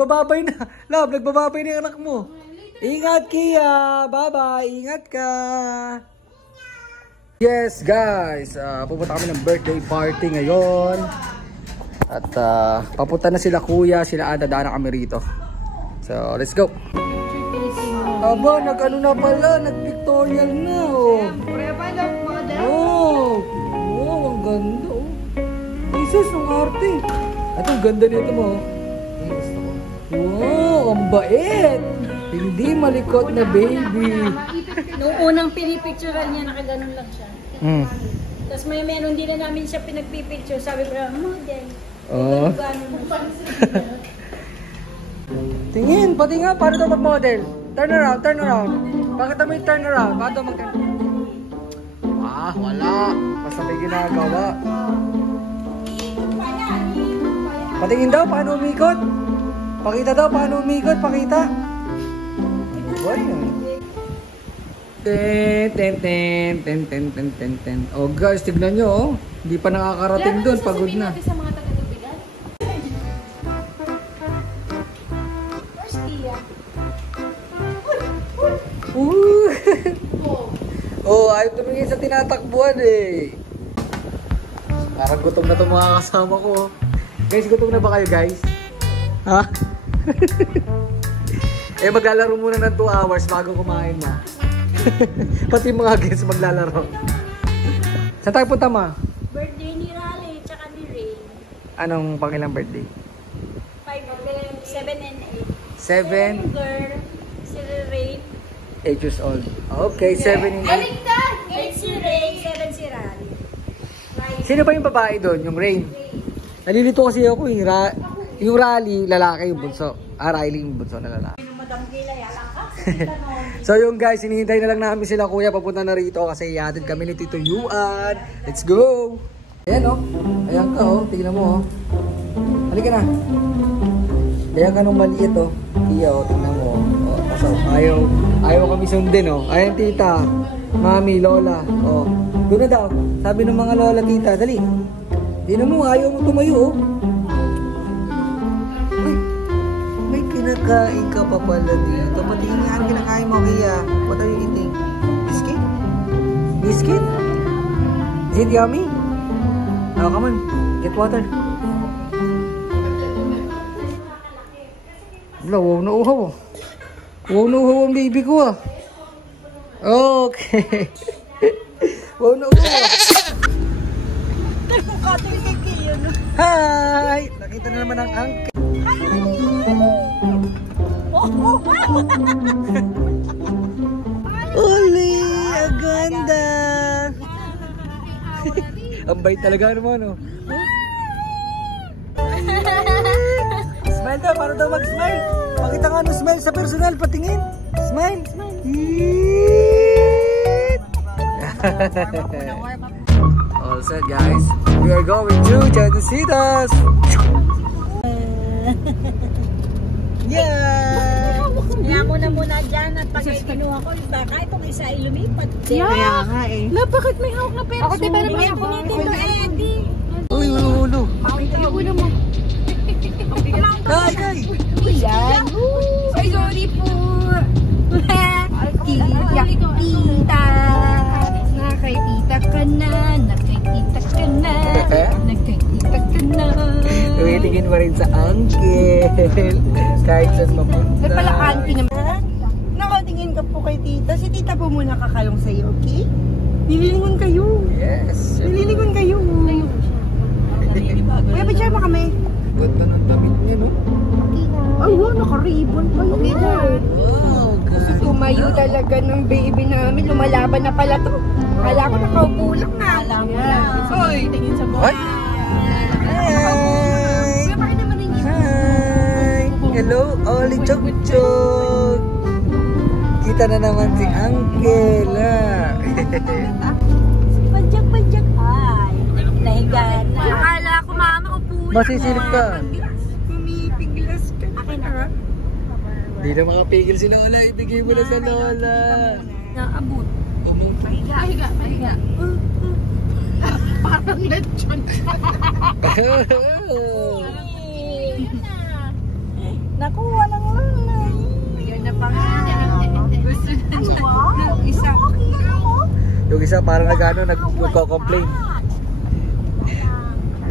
nagbababay na. Love, nagbababay na yung anak mo. Ingat, Kia. Bye-bye. Ingat ka. Yes, guys. Pupunta kami ng birthday party ngayon. At papunta na sila kuya, sila Ada, daan na kami rito. So, let's go. Aba, nag-ano na pala, nag-pictorial na, oh. Oh, ang ganda, oh. Jesus, ang arte. At ang ganda nito mo, oh. Wow, ang bait. Hindi malikot na baby. Noong unang pinipicturean niya, nakaganon lang siya. Tapos meron din na namin siya pinagpipicture. Sabi ko, model. Oh. Tingin, pati nga, paano daw mag-model? Turn around, turn around. Bakit mo yung turn around? Paano daw mag-turn? Wala. Basta may ginagawa. Patingin daw, paano umikot? Pakita daw, paano umikot? Pakita. Ano ba yun? Ten. Oh guys, tignan nyo, oh. Hindi pa nakakarating doon, pagod na. Oh, ayaw tumingin sa tinatakbuhan eh. Parang gutom na itong mga kasama ko. Guys, gutom na ba kayo guys? Ha? Eh, maglalaro muna ng 2 hours bago kumain na. Pati mga guys maglalaro. Saan tayo punta ma? Birthday ni Raleigh, tsaka ni Ray. Anong pangilang birthday? 7 and 7? 8. Girl, si Ray. 8 years old. Okay, 7 and 8. 8 si Ray, 7 si Raleigh. Sino ba yung babae doon? Yung Rain? Nalilito kasi ako yung yung Raleigh, lalaki yung bunso. Riley yung bunso na lalaki. So yung guys, hinihintay na lang namin sila kuya papunta na rito kasi ihatid kami ni Tito Yuan. Let's go! Ayan oh. Ayan ka oh. Tingnan mo oh. Halika na. Ayan ka nung maliit oh. Kia oh. Tingnan mo oh. So, ayaw kami sundin oh. Ayan tita. Mami, lola. Oh. Doon na daw. Sabi ng mga lola tita. Dali. Tingnan mo. Ayaw mo tumayo oh. May kinakain ka pa pala dito. Matingin nga ang kinakain mo kaya. What are you eating? Biscuit? Biscuit? Is it yummy? Oh, come on. Get water. Wala, wow na uhaw. Wow na uhaw ang baby ko ah. Okay. Wow na uhaw. Hi! Nakita na naman ang uncle. Uli! Ang ganda! Ang bait talaga naman, oh. Smile daw, para daw mag-smile. Pakita nga no smile sa personal, patingin. Smile! All set, guys. We are going to Jadositas! Yeah! Kaya muna dyan at pag kinuha ko, baka itong isa ay lumipat. Kaya nga eh. Bakit may hawak na pera? Ako diba naman ako nito Eddie. Uy, ulo. Yung ulo mo. Hi, hi! Yan. Ay, sorry po. Tita. Nakakita ka na. Nakakita ka na. Nakakita ka na. Tumitingin pa rin sa uncle. Kahit saan mapunta. May pala auntie naman. Nakatingin ka po kay tita. Si tita po muna kakalong sa'yo, okay? Nililingon kayo. Yes. Nililingon kayo. Kuya, picture mo kami. Ganda ng damit niya, no? Ay, wow, naka-ribbon pa yun. Okay na. Wow, Kasi tumayo talaga ng baby namin. Lumalaban na pala to. Kala ko nakaupo lang na. Alam mo na. Hoy, tingin sa buhay. Hi! Kuya, bakit naman ninyo? Hi! Hello, Oli Chok Chok! Kita na naman si Uncle, ha? Padyak. Ay, nahiga na. Akala ko mama, upo lang. Masisilip ka. Pumipiglas ka. Akin na. Hindi na makapigil si Lola. Ibigay mo na sa Lola. Naabot. Mahiga. Parang lechon. Nakuha ng lola. Yan na pa nga. Gusto na. Wow. Isa. Yung isa parang nagko-complain.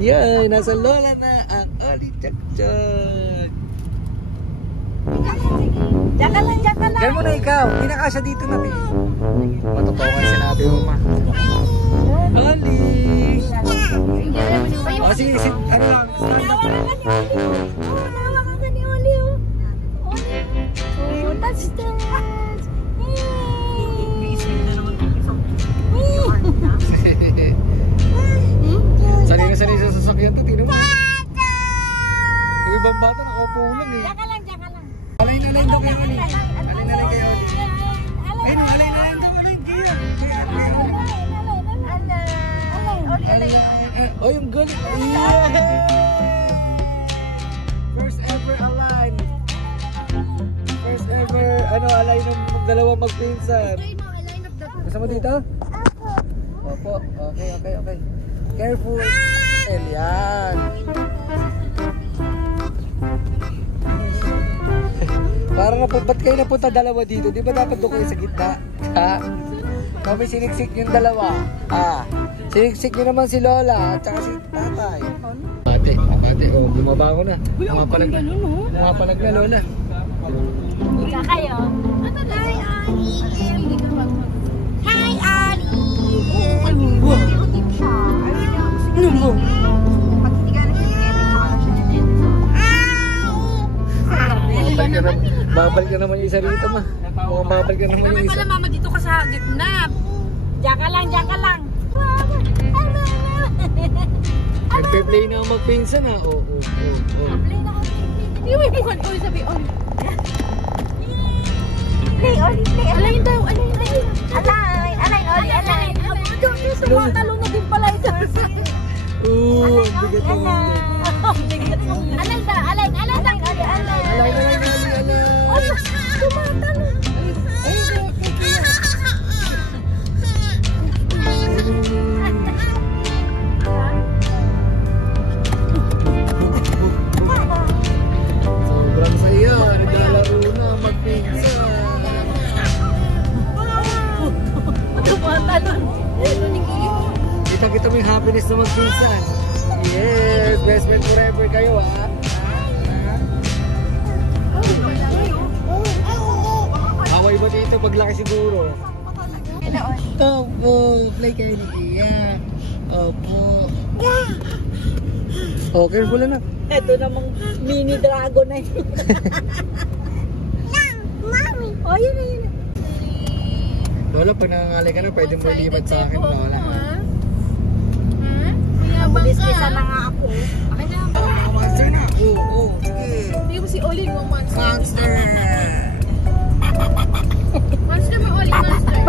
Yan, nasa lola na ang Oli Chakchak. Diyan ka lang. Diyan mo na ikaw, pinakasya dito na din. Matotoo nga yung sinabi mo, ma. Oli! O sige, ano lang. Hawakan ka ni Oli, oh. Oh, touch. Sanay sa sasakyan to, tino mo. Yung ibang bata, nakaupo lang eh. Diyan ka lang. Alay na lang daw kayo, Oli. Alay na lang kayo, Oli. Ayun, alay na lang daw, Oli. Kaya. Oh, yung galit. First ever alay. First ever, alay ng dalawang magpinsan. Gusto mo dito? Opo. Okay. Careful. Yan. Parang ba't kayo napunta dalawa dito? Di ba dapat doon kayo sa gitna? Ha? Kami siniksik yung dalawa. Siniksik nyo naman si Lola at saka si Tatay. Ate, bumaba ko na. Pumapalag na Lola. Ika kayo. Hi, Ali! Babal ka naman yung isa rito, ma. Babal ka naman yung isa. Mama, dito ka sa gitna. Diyan ka lang. Nagpe-play na ang magpinsan, ha. Oo. Hindi mo yung mukha ko sabi, on. Play, Oli. Alayin daw. Alay, Oli. Sumatalong na din pala ito. Oo, ang bigat mo. Alay na lang, Oli. Alay. Oli, sumatalong. Sobrang saya. Naglalaro na magpinsan. Sumatalong. Kita mo yung happiness na magpinsan. Yes, best friend forever kayo, ha? Away ba dito paglaki siguro? Opo, play kayo ni Tia. Opo. Oh, careful na. Ito namang mini dragon na yun. Mami! Oh, yun. Lola, pag nangangalay ka na, pwede mo ilipat sa akin, Lola. Bilis-bisa na nga ako. Monster na. Oo, sige. Hindi mo si Oli mo, monster. Monster! Monster mo, Oli, monster.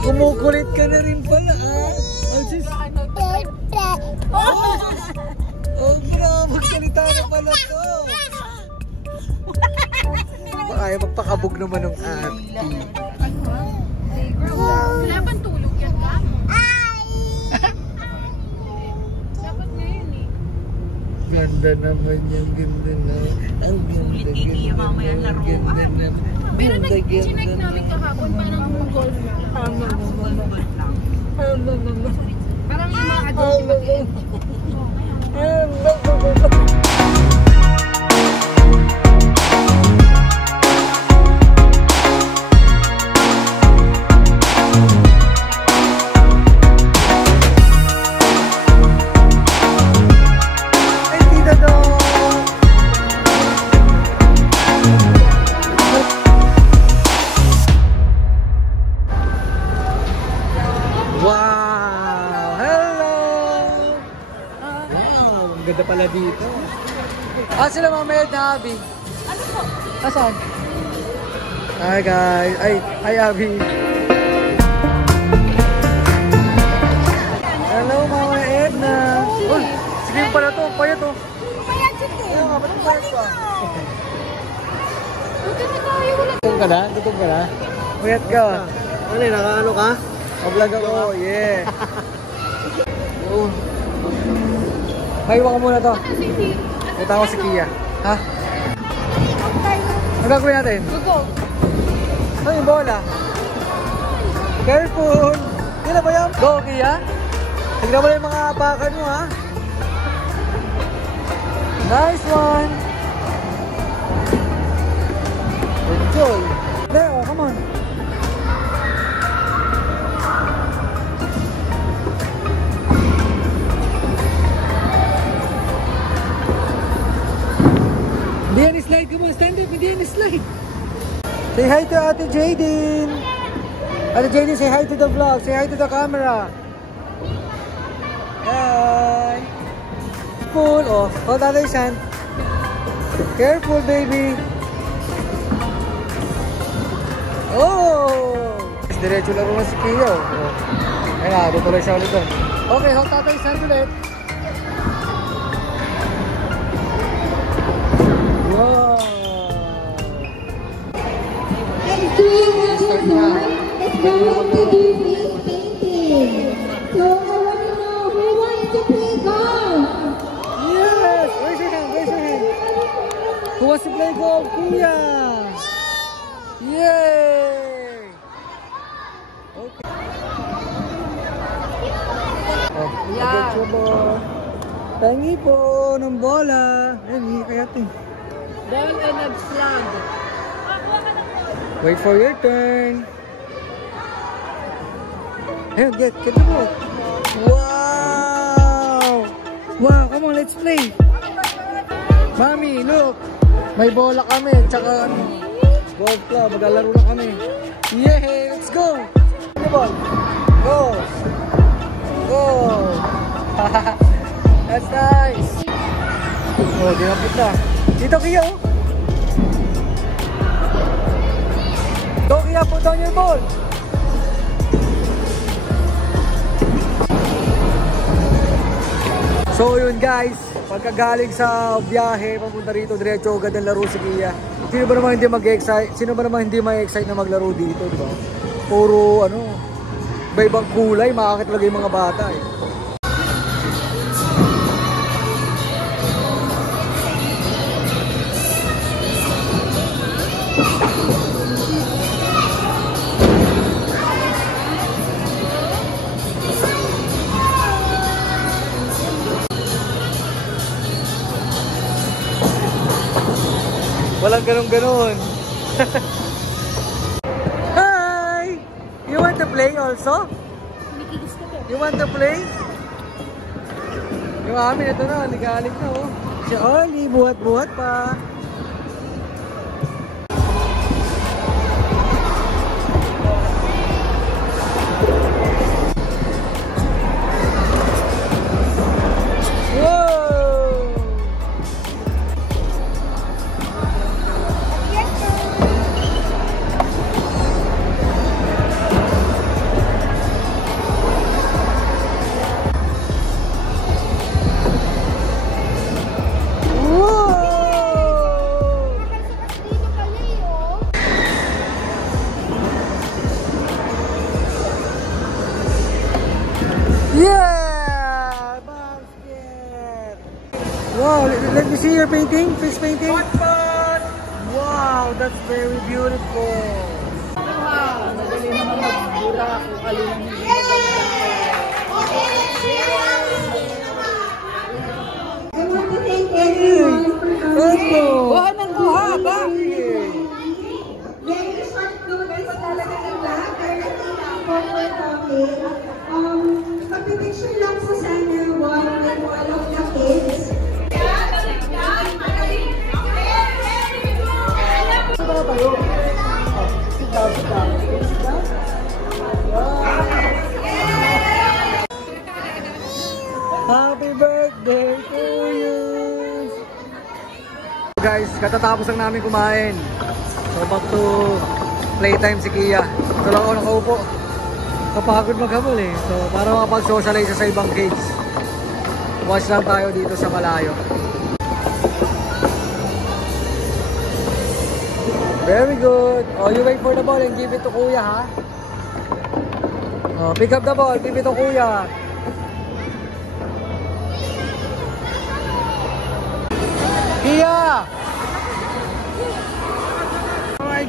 Kumukulit ka na rin pala, ah. Oh, bro, magsalita na pala to. Baka ayaw magpakabog naman ng ate. Wala bang tulog yan ka? Dapat ngayon eh. Ganda naman yung ganda na. Ang ganda, ganda na. Pero nag-chinek namin kahapon, parang golf lang. Parang yung mga adults yung mag-end. Ganda pala dito. Sila mamaya na Abby. Ano po? Asan? Hi guys. Hi Abby. Hello Mama Edna. Uy, sige pala to. Payat to. Payat siya eh. Ayaw nga, ba't payat ka? Gutom ka na? Payat ka. Ano eh, nakaano ka? Vlog ako. Yeah. Maiwan ko muna to. Punta ko si Kia. Ha? Ano gagawin natin? Go. Ano yung bola? Careful! Kailan ba yan? Go, Kia! Tignan mo lang yung mga apakan mo, ha? Nice one! Enjoy! Leo, come on! Hindi yan slide, come on, stand up, hindi yan slide! Say hi to Ate Jaden! Ate Jaden, say hi to the vlog, say hi to the camera! Hi! Careful! Oh, hold on your hand. Careful, baby! Oh! Diretso laro na si Kio. Oh. Ayun na, tutuloy siya ulit doon. Okay, hold tatay hand ulit. Wow! Start na. It's going to do face painting. So I want to know who wants to play golf. Yes! Raise your hand, raise your hand. Who wants to play golf? Kuya! Yay! Okay. Oh, Yeah. Tangi po ng bola. Ayun, kaya ito. Ball and a flag. Wait for your turn. Ayun, get the ball. Wow! Wow, come on, let's play. Mami, look. May bola kami, tsaka ano, golf club, maglalaro na kami. Yay, let's go. The ball. Go. Go. That's nice. Oh, ginapit na. Dito, Kia, oh. Go, Kia, put down your ball. So yun guys, pagkagaling sa biyahe, papunta rito, diretso agad ang laro si Kia. Sino ba naman hindi mag-excite? Sino ba naman hindi ma-excite na maglaro dito, di ba? Puro ano, iba-ibang kulay, makakit talaga yung mga bata eh. Walang ganun-ganun. Hi! You want to play also? You want to play? Yung amin, ito na, nag-aalig na oh. Si Oli, buhat-buhat pa. Yeah! Basket! Wow, let me see your painting, fish painting. Wow, that's very beautiful. Wow, madali naman magbura kung alin ang hindi I want to thank everyone for coming. buha ng buha ba? Very short notice talaga nila. Pero for coming. Pagpipicture lang po sana one with all of the kids. Happy birthday to you! Guys, katatapos lang namin kumain. So back to playtime si Kia. Ito lang ako nakaupo. Kapagod maghabol eh. So para makapag-socialize sa ibang kids. Watch lang tayo dito sa malayo. Very good. Oh, you wait for the ball and give it to Kuya, ha? Oh, pick up the ball, give it to Kuya.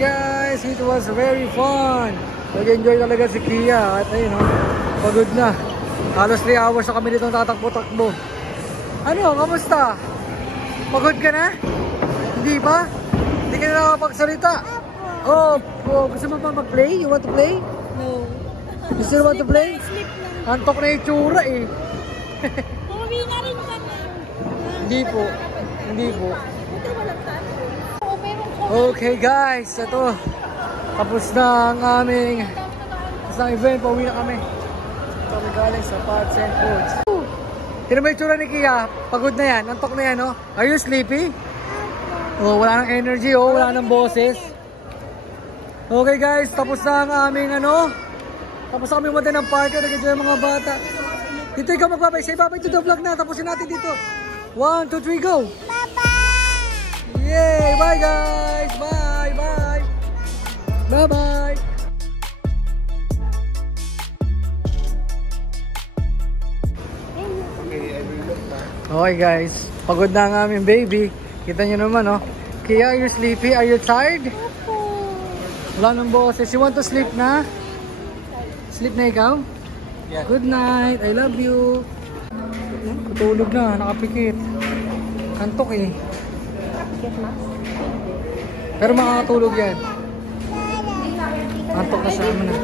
guys, it was very fun. Nag-enjoy talaga si Kia. At ayun oh, pagod na. Halos 3 hours na kami dito tatakbo-takbo. Ano, kamusta? Pagod ka na? Hindi pa? Hindi ka na nakapagsalita? Oh, gusto mo pa mag-play? You want to play? No. You still want to play? Sleep lang. Antok na yung tsura eh. Umuwi na rin kami. Hindi po. Hindi po. Buti walang tayo. Oo, meron ko. Okay guys, ito. Tapos na ang aming event. Pauwi na kami. Ito kami galing sa Pots and Foods. Tignan mo yung tsura ni Kia. Pagod na yan. Antok na yan, no? Are you sleepy? Oh, wala nang energy, oh. Wala nang boses. Okay guys, tapos na ang aming ano. Tapos na kami umanda ng party. Nag-enjoy ang mga bata. Dito ikaw magbabay. Say bye-bye to the vlog na. Tapusin natin dito. 1, 2, 3, go! Bye-bye! Yay! Bye guys! Bye! Bye! Bye-bye! Okay guys, pagod na ang aming baby. Kita nyo naman, oh. Kia, are you sleepy? Are you tired? Wala nang boses. You want to sleep na? Sleep na ikaw? Yeah. Good night. I love you. Tutulog na. Nakapikit. Antok eh. Pero makakatulog yan. Antok na sa amin na.